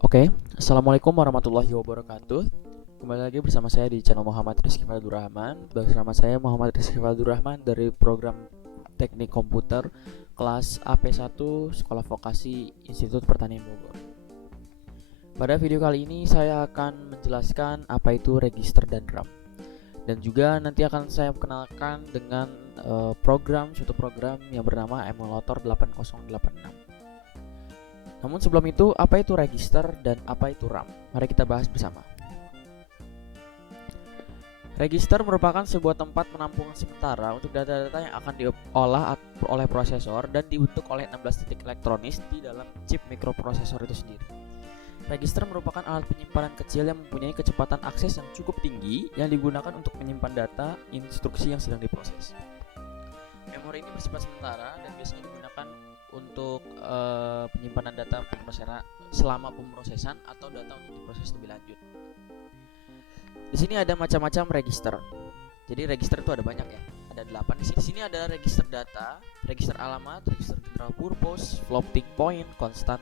Oke, Assalamualaikum warahmatullahi wabarakatuh. Kembali lagi bersama saya di channel Muhammad Rizky Faldur Rahman. Bersama saya Muhammad Rizky Faldur Rahman dari program Teknik Komputer kelas AP1 Sekolah Vokasi Institut Pertanian Bogor. Pada video kali ini saya akan menjelaskan apa itu register dan RAM. Dan juga nanti akan saya kenalkan dengan suatu program yang bernama Emulator 8086. Namun sebelum itu, apa itu register dan apa itu RAM? Mari kita bahas bersama. Register merupakan sebuah tempat penampungan sementara untuk data-data yang akan diolah oleh prosesor dan dibentuk oleh 16 titik elektronis di dalam chip mikroprosesor itu sendiri. Register merupakan alat penyimpanan kecil yang mempunyai kecepatan akses yang cukup tinggi yang digunakan untuk menyimpan data instruksi yang sedang diproses. Memori ini bersifat sementara dan biasanya digunakan untuk penyimpanan data pemrosesan selama pemrosesan atau data untuk diproses lebih lanjut. Di sini ada macam-macam register. Jadi register itu ada banyak ya. Ada 8 di sini. Di sini ada register data, register alamat, register general purpose, floating point, constant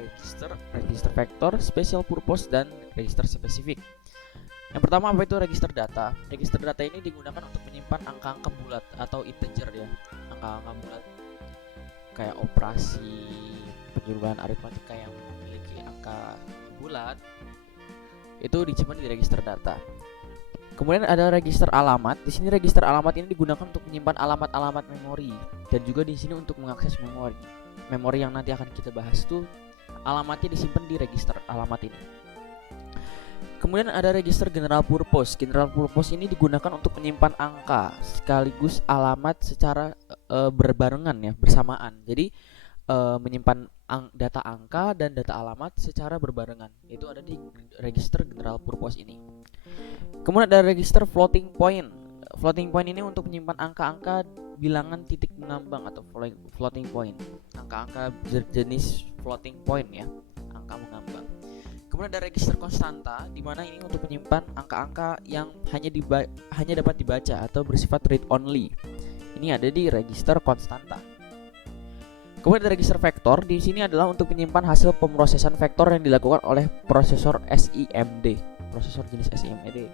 register, register vector, special purpose dan register spesifik. Yang pertama, apa itu register data? Register data ini digunakan untuk menyimpan angka-angka bulat atau integer ya. Angka-angka bulat kayak operasi penjumlahan aritmatika yang memiliki angka bulat itu disimpan di register data. Kemudian ada register alamat. Di sini register alamat ini digunakan untuk menyimpan alamat-alamat memori dan juga di sini untuk mengakses memori. Memori yang nanti akan kita bahas tuh alamatnya disimpan di register alamat ini. Kemudian ada register general purpose. General purpose ini digunakan untuk menyimpan angka sekaligus alamat secara berbarengan ya, bersamaan. Jadi menyimpan data angka dan data alamat secara berbarengan. Itu ada di register general purpose ini. Kemudian ada register floating point. Floating point ini untuk menyimpan angka-angka bilangan titik mengambang atau floating point. Angka-angka jenis floating point ya, angka mengambang. Kemudian ada register konstanta, di mana ini untuk menyimpan angka-angka yang hanya dapat dibaca atau bersifat read only. Ini ada di register konstanta. Kemudian ada register vektor. Di sini adalah untuk menyimpan hasil pemrosesan vektor yang dilakukan oleh prosesor SIMD, prosesor jenis SIMD.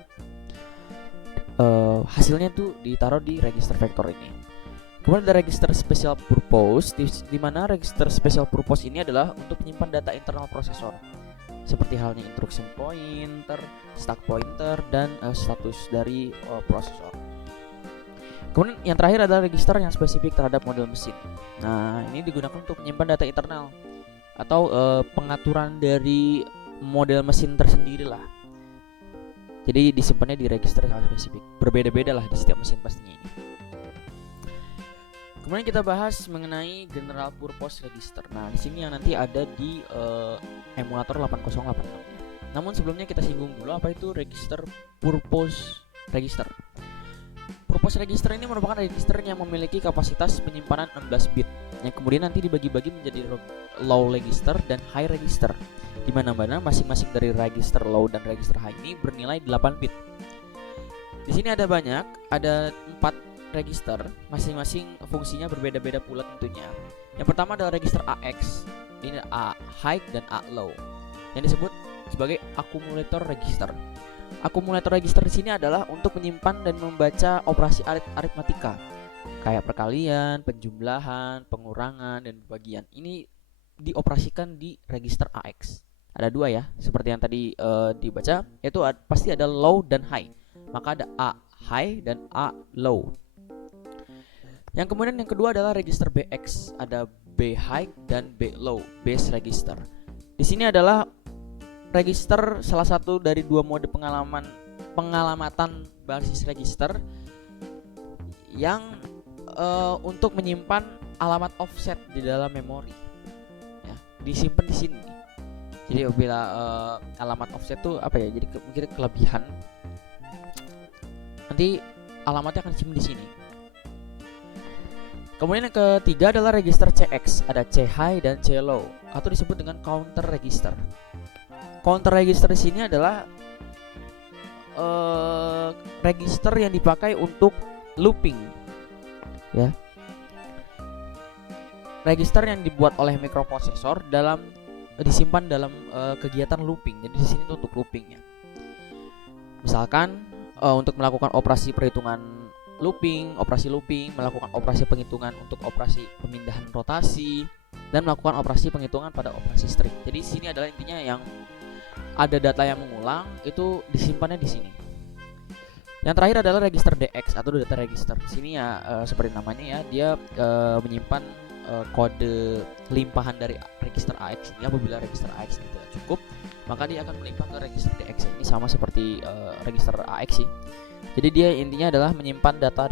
Hasilnya tuh ditaruh di register vektor ini. Kemudian ada register special purpose, di mana register special purpose ini adalah untuk menyimpan data internal prosesor, seperti halnya instruction pointer, stack pointer, dan status dari prosesor. Kemudian yang terakhir adalah register yang spesifik terhadap model mesin. Nah, ini digunakan untuk menyimpan data internal atau pengaturan dari model mesin tersendiri lah. Jadi disimpannya di register yang spesifik. Berbeda-beda lah di setiap mesin pastinya ini. Kemudian kita bahas mengenai general purpose register. Nah, di sini yang nanti ada di emulator 8086. Namun sebelumnya kita singgung dulu apa itu register purpose register. Purpose register ini merupakan register yang memiliki kapasitas penyimpanan 16 bit yang kemudian nanti dibagi-bagi menjadi low register dan high register, di mana masing-masing dari register low dan register high ini bernilai 8 bit. Di sini ada 4 register, masing-masing fungsinya berbeda-beda pula tentunya. Yang pertama adalah register AX, ini A high dan A low, yang disebut sebagai accumulator register. Accumulator register di sini adalah untuk menyimpan dan membaca operasi aritmatika kayak perkalian, penjumlahan, pengurangan, dan pembagian. Ini dioperasikan di register AX. Ada 2 ya, seperti yang tadi dibaca, yaitu pasti ada low dan high. Maka ada A high dan A low. Yang kemudian yang kedua adalah register BX, ada B high dan B low, base register. Di sini adalah register salah satu dari 2 mode pengalamatan basis register yang untuk menyimpan alamat offset di dalam memori. Ya, disimpan di sini. Jadi apabila alamat offset itu apa ya? Jadi mungkin kelebihan. Nanti alamatnya akan disimpan di sini. Kemudian yang ketiga adalah register CX, ada C high dan C low atau disebut dengan counter register. Counter register di sini adalah register yang dipakai untuk looping, ya. Register yang dibuat oleh mikroprosesor dalam disimpan dalam kegiatan looping. Jadi di sini tuh untuk loopingnya. Misalkan untuk melakukan operasi perhitungan operasi looping, melakukan operasi penghitungan untuk operasi pemindahan rotasi, dan melakukan operasi penghitungan pada operasi string. Jadi di sini adalah intinya yang ada data yang mengulang itu disimpannya di sini. Yang terakhir adalah register DX atau data register. Di sini ya seperti namanya ya, dia menyimpan kode limpahan dari register AX ini. Apabila register AX ini tidak cukup, maka dia akan melimpah ke register DX. Ini sama seperti register AX sih. Jadi dia intinya adalah menyimpan data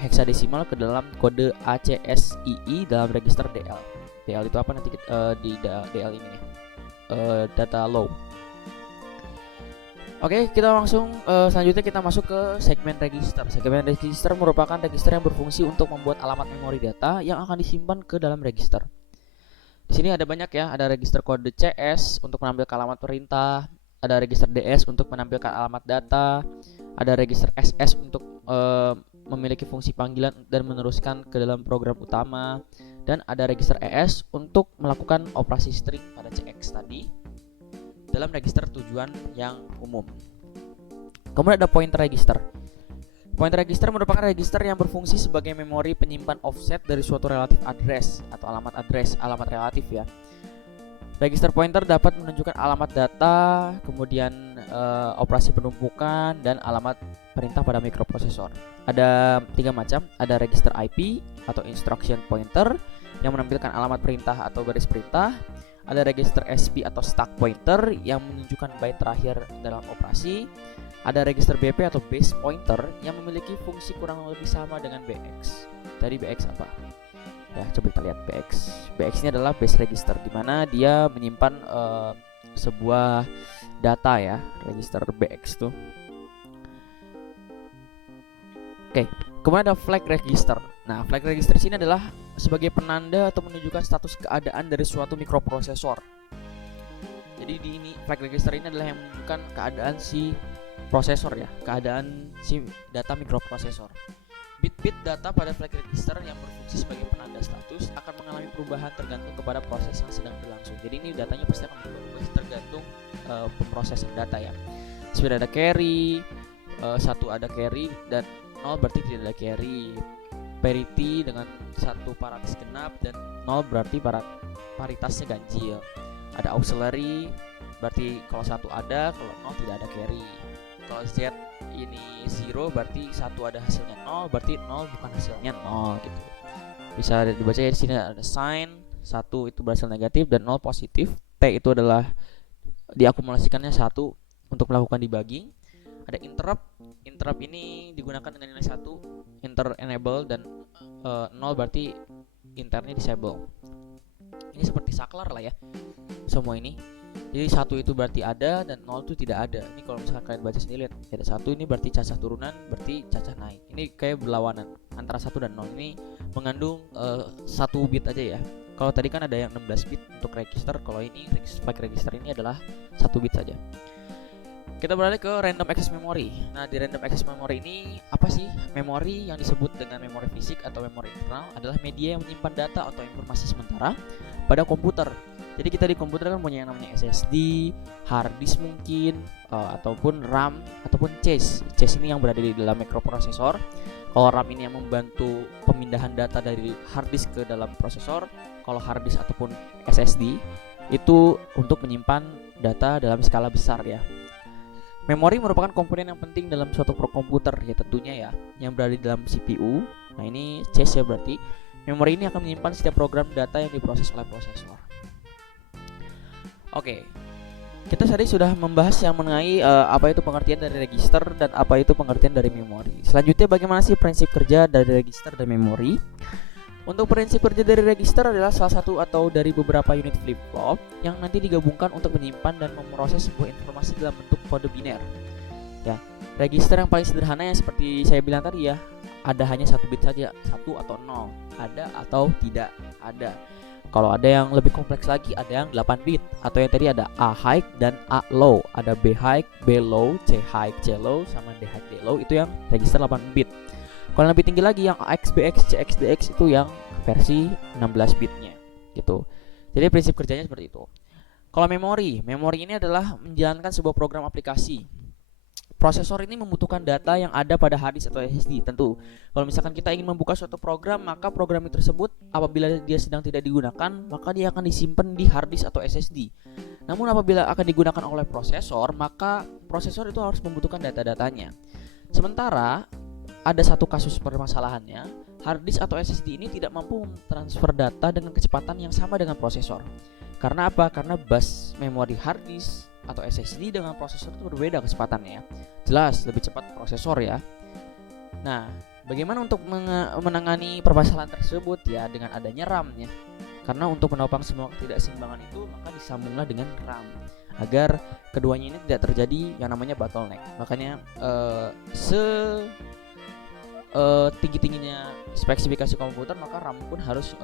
heksadesimal ke dalam kode ACSII dalam register DL. DL itu apa nanti di DL ini nih, data low. Oke, kita langsung selanjutnya kita masuk ke segmen register. Segmen register merupakan register yang berfungsi untuk membuat alamat memori data yang akan disimpan ke dalam register. Di sini ada banyak ya, ada register kode CS untuk menampilkan alamat perintah, ada register DS untuk menampilkan alamat data, ada register SS untuk memiliki fungsi panggilan dan meneruskan ke dalam program utama, dan ada register ES untuk melakukan operasi string pada CX tadi dalam register tujuan yang umum. Kemudian ada pointer register. Pointer register merupakan register yang berfungsi sebagai memori penyimpan offset dari suatu relative address atau alamat relatif ya. Register pointer dapat menunjukkan alamat data, kemudian operasi penumpukan, dan alamat perintah pada mikroprosesor. Ada 3 macam, ada register IP atau instruction pointer yang menampilkan alamat perintah atau garis perintah. Ada register SP atau stack pointer yang menunjukkan byte terakhir dalam operasi. Ada register BP atau base pointer yang memiliki fungsi kurang lebih sama dengan BX. Tadi BX apa? Ya, coba kita lihat BX. BX ini adalah base register, di mana dia menyimpan sebuah data ya, register BX tuh. Oke, kemudian ada flag register. Nah, flag register sini adalah sebagai penanda atau menunjukkan status keadaan dari suatu mikroprosesor. Jadi di ini flag register ini adalah yang menunjukkan keadaan si prosesor ya, keadaan si data mikroprosesor. Bit-bit data pada flag register yang berfungsi sebagai penanda status akan mengalami perubahan tergantung kepada proses yang sedang berlangsung. Jadi ini datanya pasti akan berubah tergantung pemrosesan data ya. Seperti ada carry, 1 ada carry dan 0 berarti tidak ada carry. Parity dengan 1 paritas genap dan 0 berarti paritasnya ganjil. Ada auxiliary berarti kalau 1 ada, kalau 0 tidak ada carry. Kalau Z ini 0 berarti 1 ada hasilnya 0, berarti 0 bukan hasilnya 0 gitu. Bisa dibaca ya, di sini ada sign, 1 itu berhasil negatif dan 0 positif. T itu adalah diakumulasikannya 1 untuk melakukan debugging. Ada interrupt ini digunakan dengan nilai 1 inter enable dan 0 berarti internya disable. Ini seperti saklar lah ya semua ini. Jadi 1 itu berarti ada dan 0 itu tidak ada. Ini kalau misalkan kalian baca sendiri lihat, ada 1 ini berarti cacah turunan, berarti cacah naik. Ini kayak berlawanan antara 1 dan 0. Ini mengandung 1 bit aja ya. Kalau tadi kan ada yang 16 bit untuk register, kalau ini flag register ini adalah 1 bit saja. Kita beralih ke random access memory. Nah, di random access memory ini apa sih? Memori yang disebut dengan memori fisik atau memori internal adalah media yang menyimpan data atau informasi sementara pada komputer. Jadi kita di komputer kan punya yang namanya SSD, hard disk mungkin, ataupun RAM ataupun cache. Cache ini yang berada di dalam mikroprosesor. Kalau RAM ini yang membantu pemindahan data dari hard disk ke dalam prosesor. Kalau hard disk ataupun SSD itu untuk menyimpan data dalam skala besar ya. Memori merupakan komponen yang penting dalam suatu komputer ya tentunya ya, yang berada di dalam CPU. Nah, ini cache ya, berarti memori ini akan menyimpan setiap program data yang diproses oleh prosesor. Oke. Kita tadi sudah membahas yang mengenai apa itu pengertian dari register dan apa itu pengertian dari memori. Selanjutnya bagaimana sih prinsip kerja dari register dan memori? Untuk prinsip kerja dari register adalah salah satu atau dari beberapa unit flip-flop yang nanti digabungkan untuk menyimpan dan memproses sebuah informasi dalam bentuk kode biner. Ya, register yang paling sederhana yang seperti saya bilang tadi ya, ada hanya 1 bit saja, 1 atau 0, ada atau tidak ada. Kalau ada yang lebih kompleks lagi, ada yang 8 bit atau yang tadi ada A high dan A low, ada B high, B low, C high, C low, sama D high, D low, itu yang register 8 bit. Kalau lebih tinggi lagi yang AX, BX, CX, DX itu yang versi 16 bitnya gitu. Jadi prinsip kerjanya seperti itu. Kalau memori ini adalah menjalankan sebuah program aplikasi. Prosesor ini membutuhkan data yang ada pada hard disk atau SSD. Tentu, kalau misalkan kita ingin membuka suatu program, maka program tersebut apabila dia sedang tidak digunakan, maka dia akan disimpan di hard disk atau SSD. Namun apabila akan digunakan oleh prosesor, maka prosesor itu harus membutuhkan data-datanya. Sementara ada satu kasus permasalahannya, hard disk atau SSD ini tidak mampu mentransfer data dengan kecepatan yang sama dengan prosesor. Karena apa? Karena bus memori hard disk atau SSD dengan prosesor itu berbeda kecepatannya. Jelas lebih cepat prosesor ya. Nah, bagaimana untuk menangani permasalahan tersebut ya? Dengan adanya RAM ya. Karena untuk menopang semua ketidakseimbangan itu, maka disambunglah dengan RAM agar keduanya ini tidak terjadi yang namanya bottleneck. Makanya tinggi-tingginya spesifikasi komputer, maka RAM pun harus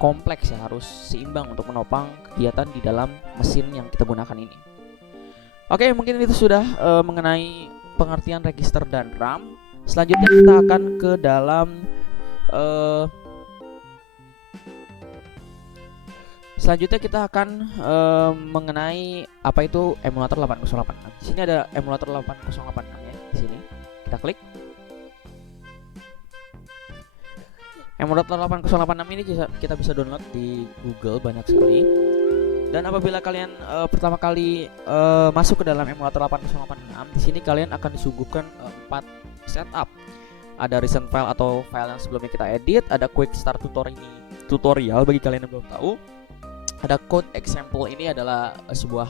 kompleks ya, harus seimbang untuk menopang kegiatan di dalam mesin yang kita gunakan ini. Oke, mungkin itu sudah mengenai pengertian register dan RAM. Selanjutnya kita akan ke dalam mengenai apa itu emulator 8086. Di sini ada emulator 8086 ya. Di sini kita klik. Emulator 8086 ini kita bisa download di Google banyak sekali. Dan apabila kalian pertama kali masuk ke dalam emulator 8086, di sini kalian akan disuguhkan 4 setup. Ada recent file atau file yang sebelumnya kita edit, ada quick start tutorial bagi kalian yang belum tahu. Ada code example, ini adalah sebuah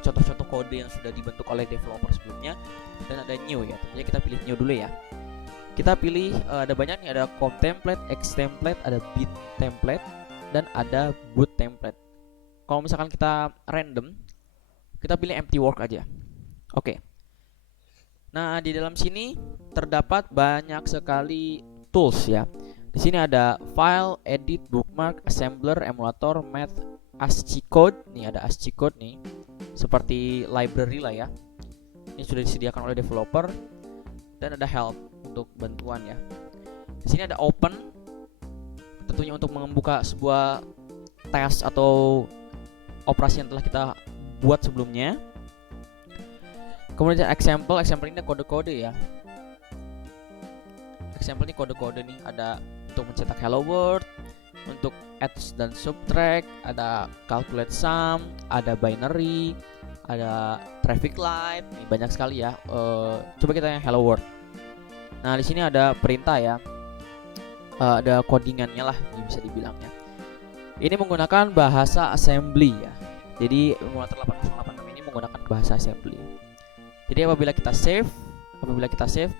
contoh-contoh kode yang sudah dibentuk oleh developer sebelumnya. Dan ada new ya, tentunya kita pilih new dulu ya. Kita pilih ada banyak nih, ada com template, x template, ada bit template, dan ada boot template. Kalau misalkan kita random, kita pilih empty work aja. Oke. Nah, di dalam sini terdapat banyak sekali tools ya. Di sini ada file, edit, bookmark, assembler, emulator, math, ASCII code. Nih ada ASCII code nih, seperti library lah ya. Ini sudah disediakan oleh developer. Dan ada help untuk bantuan ya. Di sini ada open, tentunya untuk membuka sebuah task atau operasi yang telah kita buat sebelumnya. Kemudian example ini kode-kode ya. Example ini kode-kode nih, ada untuk mencetak hello world, untuk add dan subtract, ada calculate sum, ada binary, ada traffic light, nih banyak sekali ya. Coba kita yang hello world. Nah, di sini ada perintah ya, ada codingannya lah, bisa dibilangnya. Ini menggunakan bahasa assembly ya. Jadi emulator 8086 ini menggunakan bahasa assembly. Jadi apabila kita save,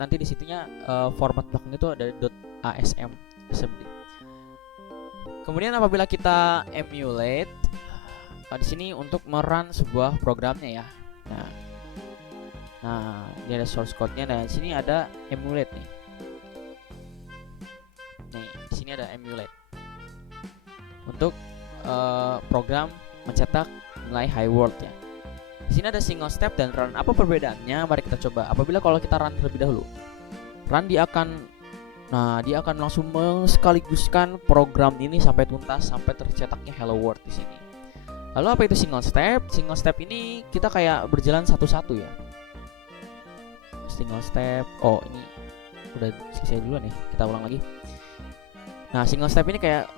nanti di situnya format blocknya itu ada .asm assembly. Kemudian apabila kita emulate, di sini untuk merun sebuah programnya ya. Nah, ini ada source code-nya. Nah, di sini ada emulate nih. Nih, di sini ada emulate. Untuk program mencetak nilai high world ya. Di sini ada single step dan run. Apa perbedaannya? Mari kita coba. Apabila kalau kita run terlebih dahulu, run dia akan langsung mensekaligus,kan program ini sampai tuntas, sampai tercetaknya hello world di sini. Lalu apa itu single step? Single step ini kita kayak berjalan satu-satu ya. Single step. Oh, ini udah selesai dulu nih. Kita ulang lagi. Nah, single step ini kayak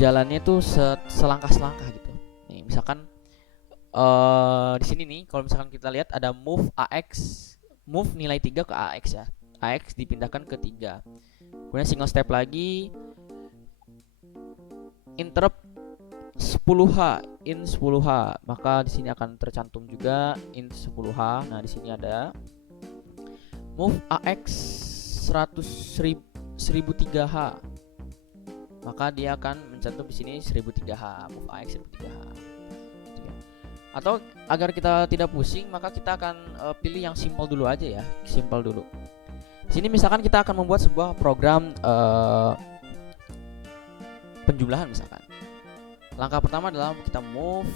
jalannya tuh selangkah-selangkah gitu. Nih, misalkan di sini nih, kalau misalkan kita lihat ada move nilai 3 ke AX ya. AX dipindahkan ke 3. Kemudian single step lagi, interrupt 10H, in 10H. Maka di sini akan tercantum juga in 10H. Nah, di sini ada move AX 1003H. Maka dia akan mencantum di sini 1003H, move AX 1003H. Atau agar kita tidak pusing, maka kita akan pilih yang simple dulu aja ya, simple dulu. Sini misalkan kita akan membuat sebuah program penjumlahan misalkan. Langkah pertama adalah kita move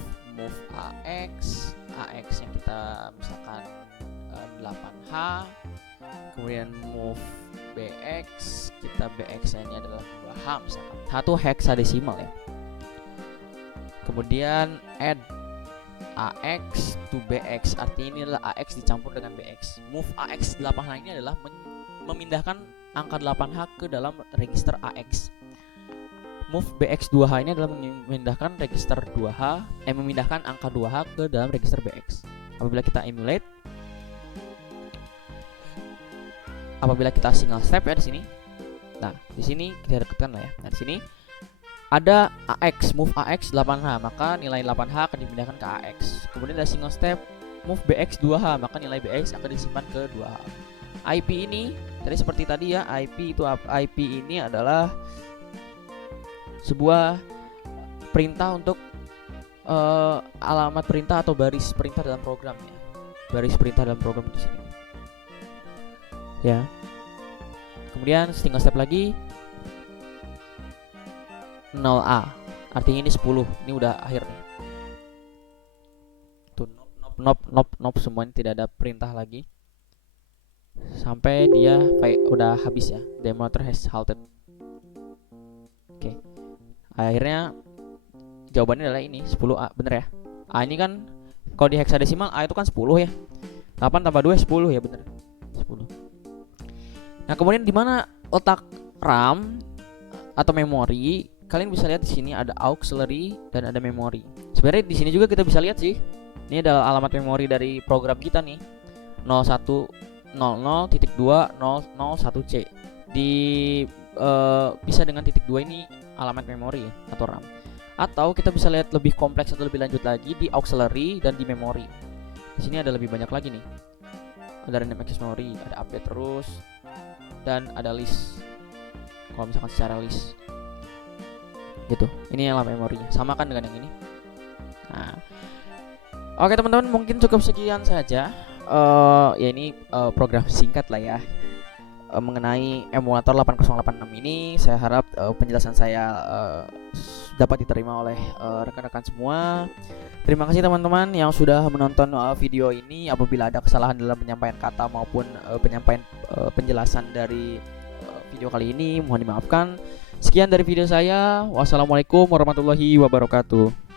AX yang kita misalkan 8H. Kemudian move BX, kita BX nya adalah 2H misalkan. 1 hexadesimal ya. Kemudian add AX to BX, artinya ini adalah AX dicampur dengan BX. Move AX 8H ini adalah memindahkan angka 8H ke dalam register AX. Move BX 2H ini adalah memindahkan register 2H, memindahkan angka 2H ke dalam register BX. Apabila kita emulate, apabila kita single step ya di sini. Nah, di sini kita dekatkan lah ya. Nah, di sini ada AX, move AX 8H, maka nilai 8H akan dipindahkan ke AX. Kemudian ada single step, move BX 2H, maka nilai BX akan disimpan ke 2H. IP ini, tadi seperti tadi ya, IP ini adalah sebuah perintah untuk alamat perintah atau baris perintah dalam program ya. Baris perintah dalam program di sini. Ya. Kemudian single step lagi 0A. Artinya ini 10. Ini udah akhir nih. Tuh nop semuanya tidak ada perintah lagi. Sampai dia udah habis ya. The motor has halted. Oke. Akhirnya jawabannya adalah ini 10A, bener ya. A ini kan kalau di heksadesimal A itu kan 10 ya. 8 tambah 2 10 ya, bener. 10. Nah, kemudian di mana letak RAM atau memori? Kalian bisa lihat di sini ada auxiliary dan ada memori. Sebenarnya di sini juga kita bisa lihat sih. Ini adalah alamat memori dari program kita nih. 0100.2.001C. Bisa dengan titik 2 ini alamat memori atau RAM. Atau kita bisa lihat lebih kompleks atau lebih lanjut lagi di auxiliary dan di memori. Di sini ada lebih banyak lagi nih. Ada random access memory, ada update terus, dan ada list. Kalau misalkan secara list gitu, ini yang memorinya sama kan dengan yang ini. Nah, oke teman-teman, mungkin cukup sekian saja. Ya ini program singkat lah ya mengenai emulator 8086 ini. Saya harap penjelasan saya dapat diterima oleh rekan-rekan semua. Terima kasih teman-teman yang sudah menonton video ini. Apabila ada kesalahan dalam penyampaian kata maupun penyampaian penjelasan dari video kali ini, mohon dimaafkan. Sekian dari video saya. Wassalamualaikum warahmatullahi wabarakatuh.